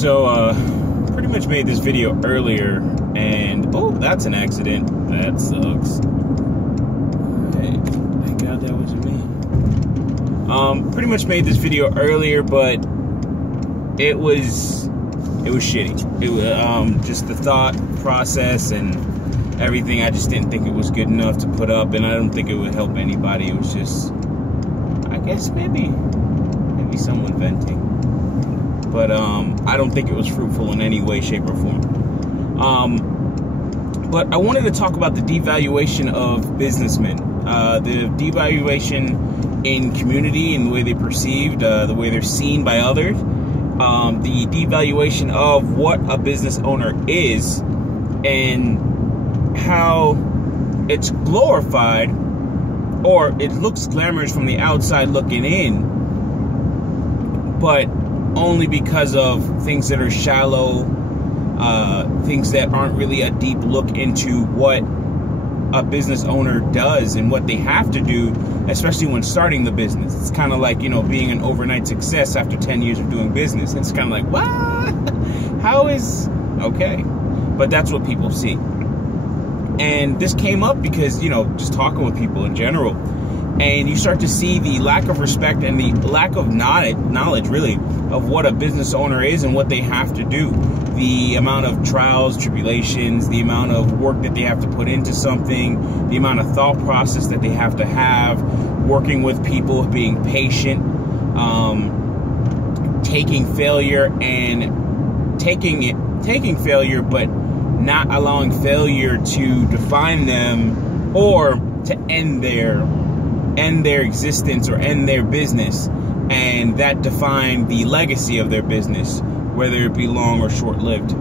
So, pretty much made this video earlier, and oh, that's an accident. That sucks. Hey, thank God that wasn't me. Pretty much made this video earlier, but it was shitty. It was just the thought process and everything. I just didn't think it was good enough to put up, and I don't think it would help anybody. It was just, I guess maybe someone venting. But I don't think it was fruitful in any way, shape, or form. But I wanted to talk about the devaluation of businessmen, the devaluation in community and the way they perceived, the way they're seen by others, the devaluation of what a business owner is, and how it's glorified, or it looks glamorous from the outside looking in, but only because of things that are shallow, things that aren't really a deep look into what a business owner does and what they have to do, especially when starting the business. It's kind of like, you know, being an overnight success after 10 years of doing business. It's kind of like, what? How is... Okay. But that's what people see. And this came up because, you know, just talking with people in general, and you start to see the lack of respect and the lack of knowledge, really, of what a business owner is and what they have to do. The amount of trials, tribulations, the amount of work that they have to put into something, the amount of thought process that they have to have, working with people, being patient, taking failure and taking failure, but not allowing failure to define them or to end their existence or end their business, and that define the legacy of their business, whether it be long or short-lived.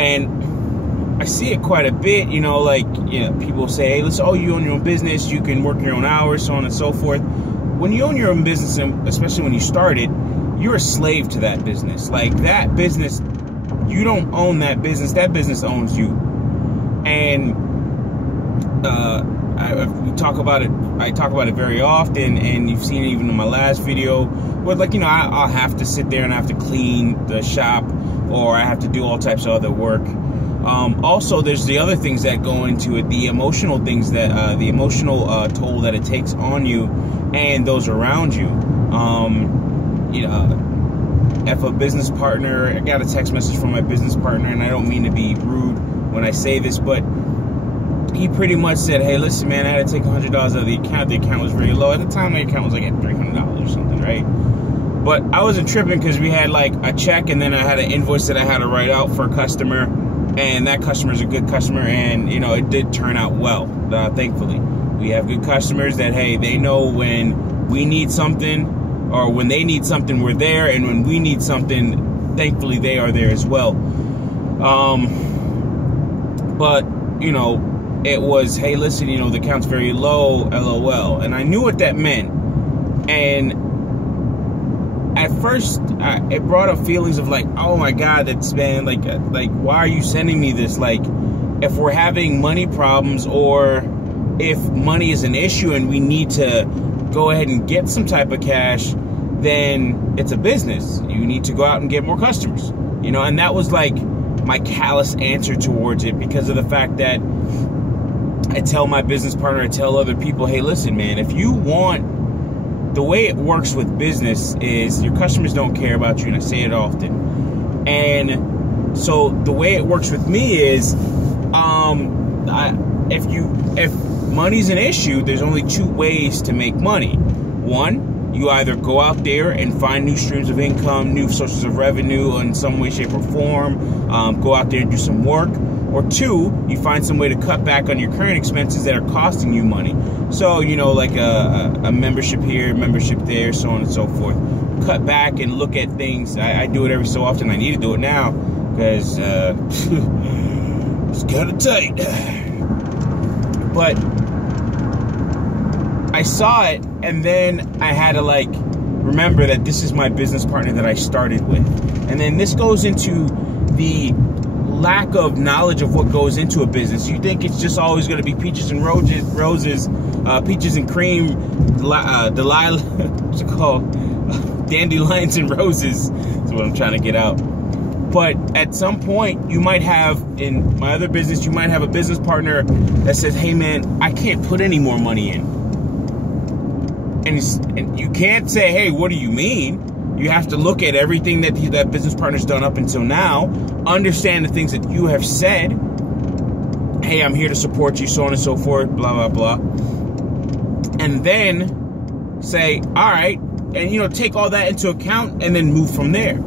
And I see it quite a bit, you know, like, you know, people say, hey, listen, oh, you own your own business, you can work your own hours, so on and so forth. When you own your own business, and especially when you start it, you're a slave to that business. Like, that business, you don't own that business owns you. And I talk about it very often, and you've seen it even in my last video, where, like, you know, I'll have to sit there and I have to clean the shop, or I have to do all types of other work. Also, there's the other things that go into it, the emotional things that, the emotional toll that it takes on you and those around you. You know, if a business partner, I got a text message from my business partner, and I don't mean to be rude when I say this, but he pretty much said, hey, listen, man, I had to take $100 out of the account. The account was very low. At the time, the account was like at $300 or something, right? But I wasn't tripping because we had like a check, and then I had an invoice that I had to write out for a customer, and that customer is a good customer, and, you know, it did turn out well, thankfully. We have good customers that, hey, they know when we need something, or when they need something, we're there, and when we need something, thankfully, they are there as well. But, you know, it was, hey, listen, you know, the account's very low, LOL. And I knew what that meant. And at first, it brought up feelings of like, oh my God, that's, man, like, why are you sending me this? Like, if we're having money problems, or if money is an issue and we need to go ahead and get some type of cash, then it's a business. You need to go out and get more customers, you know? And that was like my callous answer towards it, because of the fact that I tell my business partner, I tell other people, hey, listen, man, if you want, the way it works with business is your customers don't care about you, and I say it often. And so the way it works with me is, if money's an issue, there's only two ways to make money. One, you either go out there and find new streams of income, new sources of revenue in some way, shape, or form, go out there and do some work. Or two, you find some way to cut back on your current expenses that are costing you money. So, you know, like a membership here, membership there, so on and so forth. Cut back and look at things. I do it every so often. I need to do it now because it's kind of tight. But I saw it, and then I had to, like, remember that this is my business partner that I started with. And then this goes into the lack of knowledge of what goes into a business. You think it's just always going to be peaches and roses, peaches and cream, what's it called? Dandelions and roses is what I'm trying to get out. But at some point, you might have, in my other business, you might have a business partner that says, hey man, I can't put any more money in. And you can't say, hey, what do you mean? You have to look at everything that that business partner's done up until now, understand the things that you have said. Hey, I'm here to support you, so on and so forth, blah, blah, blah. And then say, all right, and, you know, take all that into account and then move from there.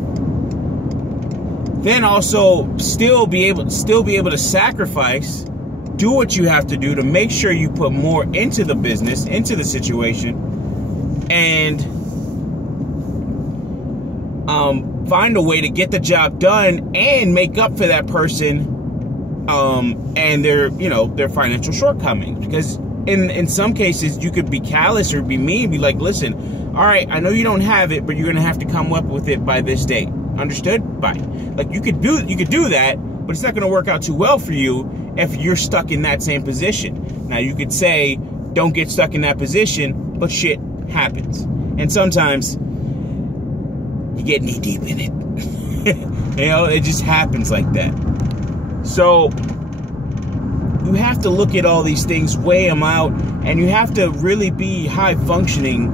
Then also still be able to sacrifice, do what you have to do to make sure you put more into the business, into the situation, and find a way to get the job done and make up for that person and their, you know, their financial shortcomings. Because in some cases you could be callous or be mean, be like, listen, all right, I know you don't have it, but you're gonna have to come up with it by this date. Understood? Bye. Like, you could do that, but it's not gonna work out too well for you if you're stuck in that same position. Now you could say, don't get stuck in that position, but shit happens. And sometimes you get knee deep in it. You know, it just happens like that. So you have to look at all these things, weigh them out, and you have to really be high functioning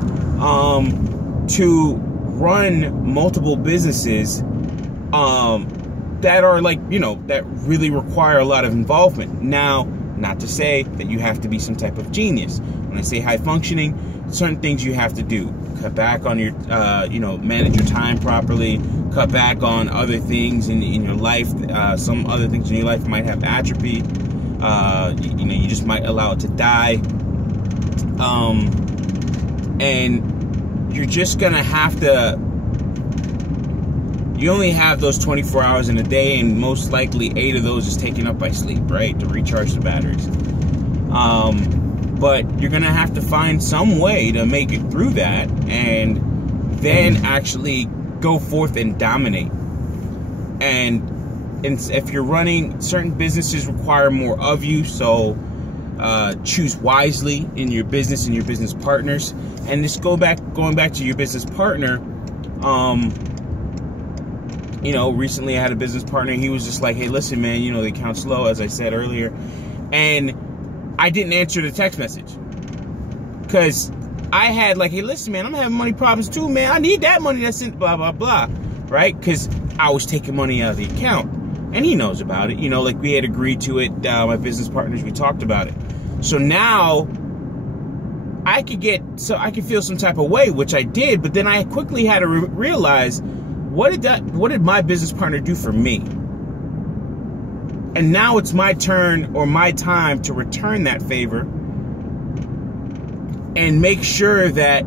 to run multiple businesses that are, like, you know, that really require a lot of involvement. Now, not to say that you have to be some type of genius. When I say high functioning, certain things you have to do. Cut back on your, you know, manage your time properly. Cut back on other things in your life. Some other things in your life might have atrophy. You know, you just might allow it to die. And you're just gonna have to, you only have those 24 hours in a day, and most likely 8 of those is taken up by sleep, right? To recharge the batteries. But you're gonna have to find some way to make it through that, and then actually go forth and dominate. And if you're running, certain businesses require more of you, so choose wisely in your business and your business partners. And just going back to your business partner, you know, recently I had a business partner, he was just like, hey, listen, man, you know, the account's low, as I said earlier. And I didn't answer the text message because I had like, hey, listen, man, I'm having money problems too, man. I need that money that's in blah, blah, blah, right? Because I was taking money out of the account, and he knows about it. You know, like, we had agreed to it, my business partners, we talked about it. So now I could feel some type of way, which I did, but then I quickly had to realize, what did my business partner do for me? And now it's my turn or my time to return that favor and make sure that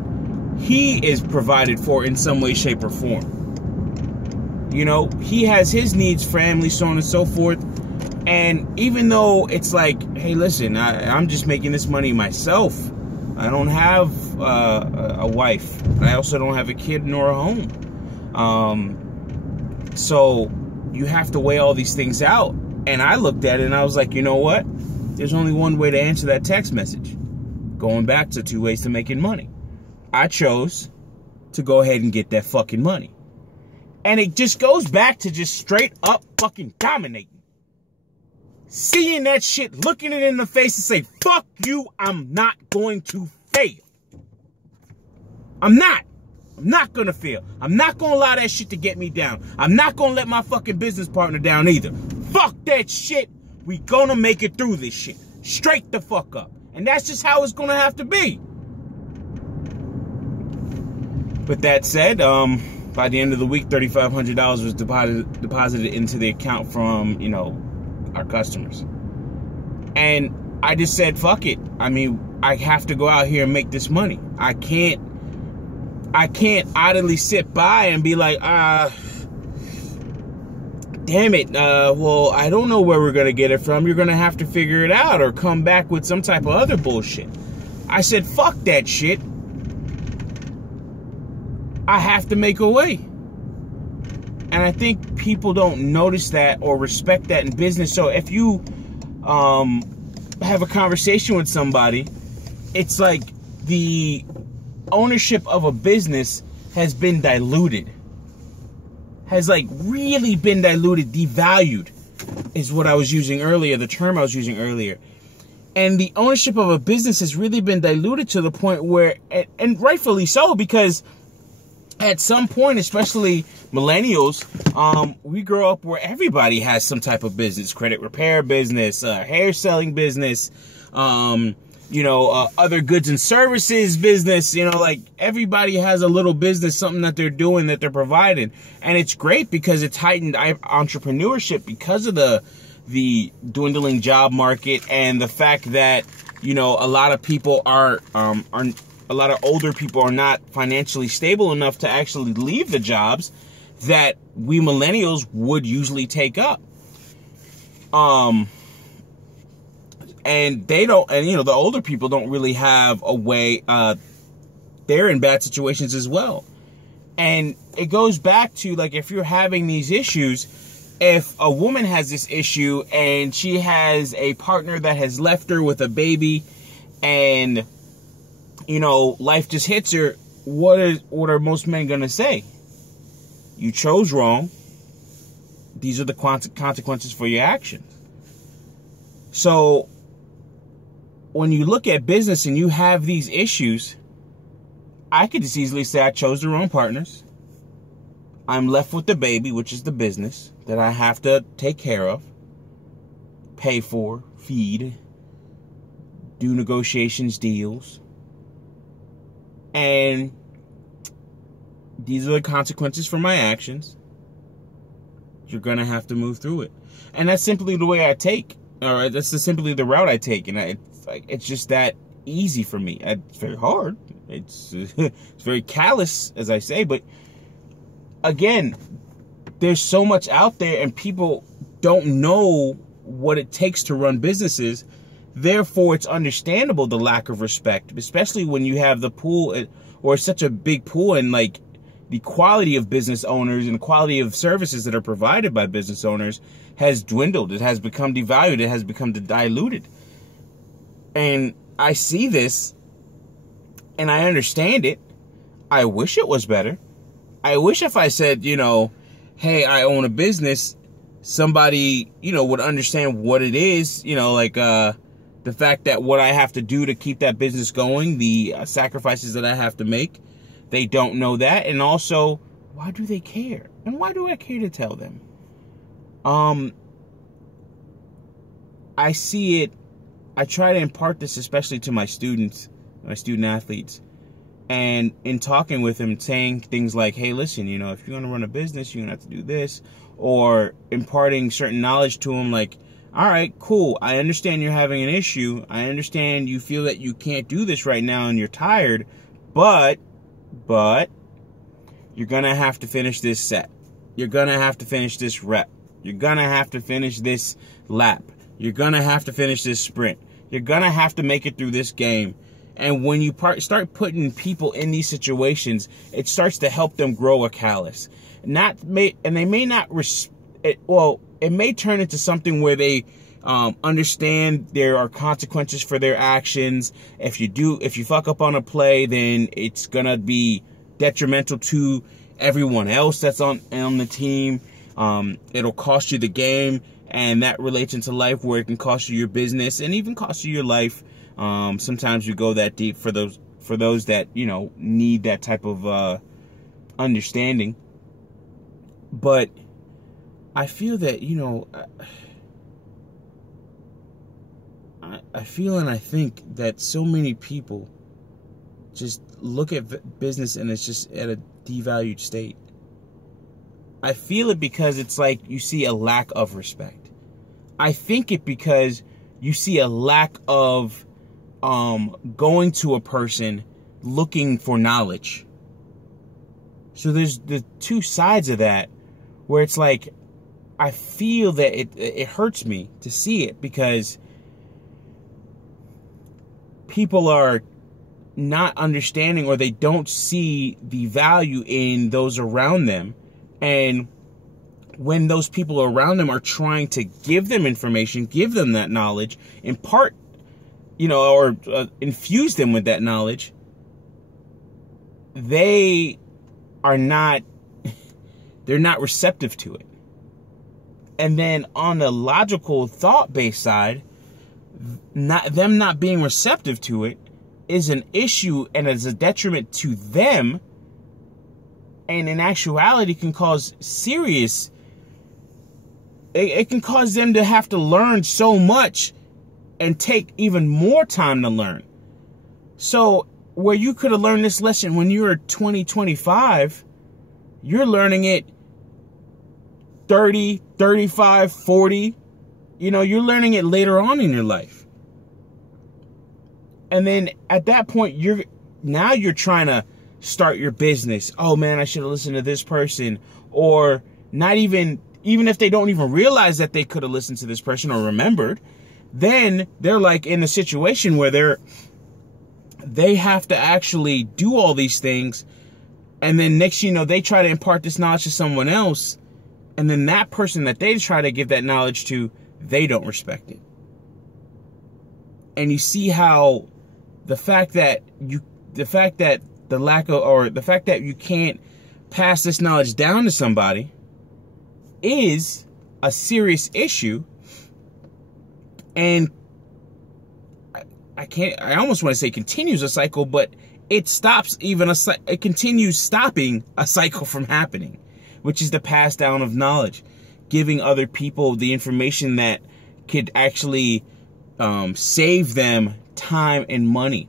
he is provided for in some way, shape, or form. You know, he has his needs, family, so on and so forth. And even though it's like, hey, listen, I'm just making this money myself. I don't have a wife. I also don't have a kid nor a home. So you have to weigh all these things out. And I looked at it and I was like, you know what? There's only one way to answer that text message. Going back to 2 ways to making money. I chose to go ahead and get that fucking money. And it just goes back to just straight up fucking dominating. Seeing that shit, looking it in the face and say, fuck you, I'm not going to fail. I'm not gonna fail. I'm not gonna allow that shit to get me down. I'm not gonna let my fucking business partner down either. Fuck that shit. We gonna make it through this shit. Straight the fuck up. And that's just how it's gonna have to be. With that said, by the end of the week, $3,500 was deposited into the account from, you know, our customers. And I just said, fuck it. I mean, I have to go out here and make this money. I can't idly sit by and be like, damn it, well, I don't know where we're going to get it from. You're going to have to figure it out or come back with some type of other bullshit. I said, fuck that shit. I have to make a way. And I think people don't notice that or respect that in business. So if you have a conversation with somebody, it's like the ownership of a business has been diluted. has like really been diluted, devalued is what I was using earlier, the term I was using earlier. And the ownership of a business has really been diluted to the point where, and rightfully so, because at some point, especially millennials, we grow up where everybody has some type of business, credit repair business, hair selling business, other goods and services business, like everybody has a little business, something that they're doing, that they're providing. And it's great because it's heightened entrepreneurship because of the dwindling job market and the fact that, a lot of people a lot of older people are not financially stable enough to actually leave the jobs that we millennials would usually take up. And they don't, and the older people don't really have a way, they're in bad situations as well. And it goes back to, like, if you're having these issues, if a woman has this issue and she has a partner that has left her with a baby and, life just hits her, what are most men going to say? You chose wrong. These are the consequences for your actions. So when you look at business and you have these issues, I could just easily say I chose the wrong partners. I'm left with the baby, which is the business that I have to take care of, pay for, feed, do negotiations, deals. And these are the consequences for my actions. You're going to have to move through it. And that's simply the way I take. All right, that's simply the route I take. And it's just that easy for me. It's very hard. It's very callous, as I say, but again, there's so much out there and people don't know what it takes to run businesses. Therefore, it's understandable the lack of respect, especially when you have the pool, or such a big pool, and like the quality of business owners and the quality of services that are provided by business owners has dwindled. It has become devalued. It has become diluted. And I see this and I understand it. I wish it was better. I wish if I said, hey, I own a business, somebody, would understand what it is, the fact that what I have to do to keep that business going, the sacrifices that I have to make. They don't know that. And also, why do they care? And why do I care to tell them? I see it. I try to impart this especially to my students, my student athletes. And in talking with them, saying things like, hey, listen, if you're going to run a business, you're going to have to do this. Or imparting certain knowledge to them like, all right, cool. I understand you're having an issue. I understand you feel that you can't do this right now and you're tired. But you're going to have to finish this set. You're going to have to finish this rep. You're going to have to finish this lap. You're going to have to finish this sprint. You're going to have to make it through this game. And when you start putting people in these situations, it starts to help them grow a callus. And they may not, it may turn into something where they understand there are consequences for their actions. If you fuck up on a play, then it's going to be detrimental to everyone else that's on the team. It'll cost you the game, and that relates into life where it can cost you your business and even cost you your life. Sometimes we go that deep for those that, need that type of understanding. But I feel that, I feel and I think that so many people just look at business and it's just at a devalued state. I feel it because it's like you see a lack of respect. I think it because you see a lack of going to a person looking for knowledge. So there's the two sides of that where it's like, I feel that it hurts me to see it because people are not understanding, or they don't see the value in those around them. And when those people around them are trying to give them information, give them that knowledge, impart, or infuse them with that knowledge, they are not they're not receptive to it. And then on the logical thought-based side, them not being receptive to it is an issue and is a detriment to them, and in actuality can cause serious, it can cause them to have to learn so much and take even more time to learn. So where you could have learned this lesson when you were 20, 25, you're learning it 30, 35, 40. You know, you're learning it later on in your life. And then at that point, you're trying to start your business. Oh man, I should have listened to this person. Or not even if they don't even realize that they could have listened to this person or remembered, then they're like in a situation where they have to actually do all these things. And then next, you know, they try to impart this knowledge to someone else. And then that person that they try to give that knowledge to, they don't respect it. And you see how the fact that you can't pass this knowledge down to somebody is a serious issue. And I almost want to say continues a cycle, but it continues stopping a cycle from happening, which is the pass down of knowledge, giving other people the information that could actually save them time and money.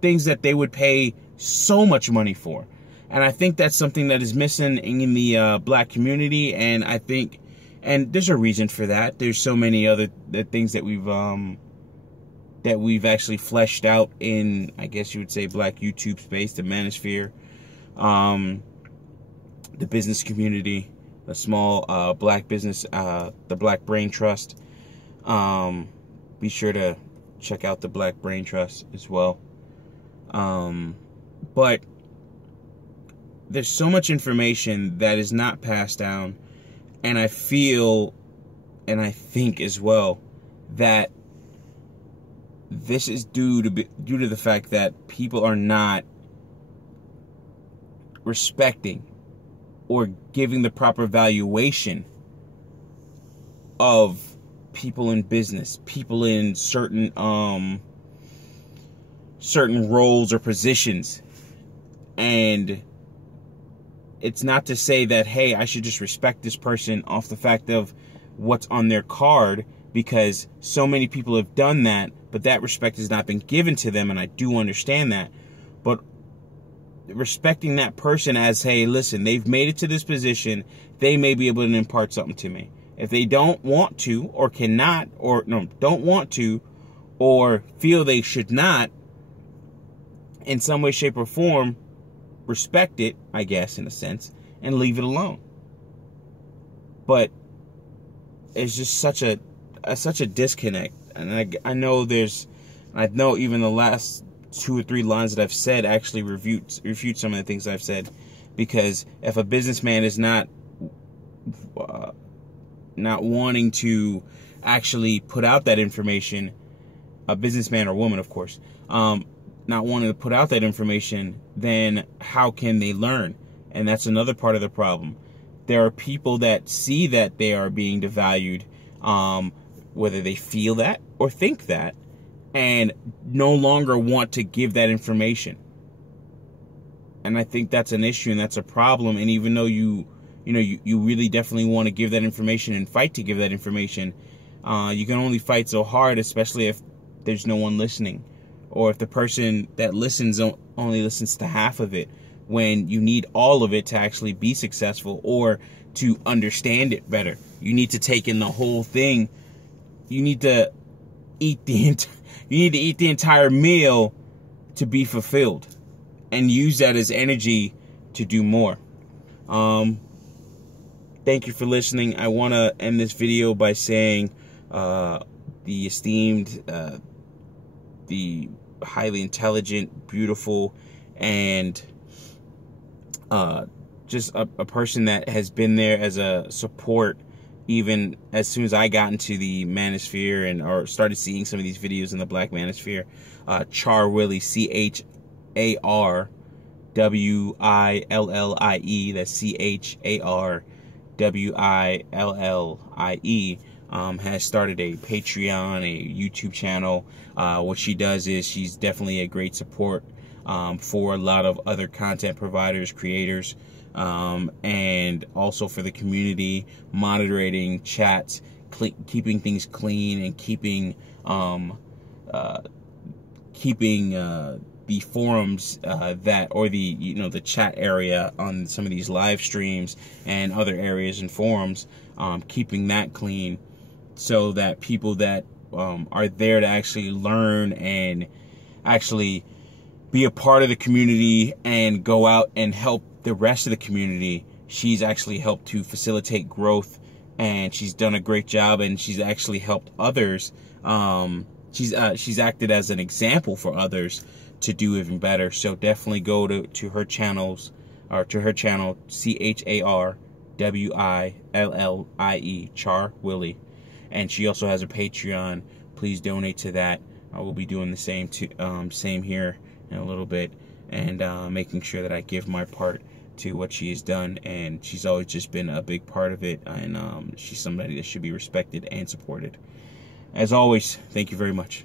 Things that they would pay so much money for. And I think that's something that is missing in the black community. And I think, and there's a reason for that. There's so many other things that we've actually fleshed out in, I guess you would say, black YouTube space, the manosphere, the business community, the small black business, the Black Brain Trust. Be sure to check out the Black Brain Trust as well. But there's so much information that is not passed down, and I feel, and I think as well, that this is due to the fact that people are not respecting or giving the proper valuation of people in business, people in certain roles or positions. And it's not to say that, hey, I should just respect this person off the fact of what's on their card, because so many people have done that, but that respect has not been given to them, and I do understand that. But respecting that person as, hey, listen, they've made it to this position, they may be able to impart something to me. If they don't want to, or cannot, or don't want to, or feel they should not, in some way, shape, or form, respect it, I guess, in a sense, and leave it alone. But it's just such a disconnect. And I know even the last 2 or 3 lines that I've said actually refute some of the things I've said. Because if a businessman is not wanting to actually put out that information, a businessman or woman, of course, not wanting to put out that information, then how can they learn? And that's another part of the problem. There are people that see that they are being devalued, whether they feel that or think that, and no longer want to give that information. And I think that's an issue, and that's a problem. And even though you really definitely want to give that information and fight to give that information, you can only fight so hard, especially if there's no one listening. Or if the person that listens only listens to half of it, when you need all of it to actually be successful or to understand it better. You need to take in the whole thing. You need to eat the entire meal to be fulfilled, and use that as energy to do more. Thank you for listening. I want to end this video by saying the esteemed, the highly intelligent, beautiful, and just a person that has been there as a support even as soon as I got into the manosphere or started seeing some of these videos in the Black Manosphere. Char Willie, CHAR WILLIE. That's CHARWILLIE. Has started a Patreon, a YouTube channel. What she does is she's definitely a great support for a lot of other content providers, creators, and also for the community, monitoring chats, keeping things clean, and keeping the forums the chat area on some of these live streams and other areas and forums, keeping that clean, so that people that are there to actually learn and actually be a part of the community and go out and help the rest of the community. She's actually helped to facilitate growth, and she's done a great job, and she's actually helped others. She's acted as an example for others to do even better. So definitely go to her channels, or to her channel, CHARWILLIE, Char Willie. And she also has a Patreon. Please donate to that. I will be doing the same here in a little bit, and making sure that I give my part to what she has done. And she's always just been a big part of it, and she's somebody that should be respected and supported. As always, thank you very much.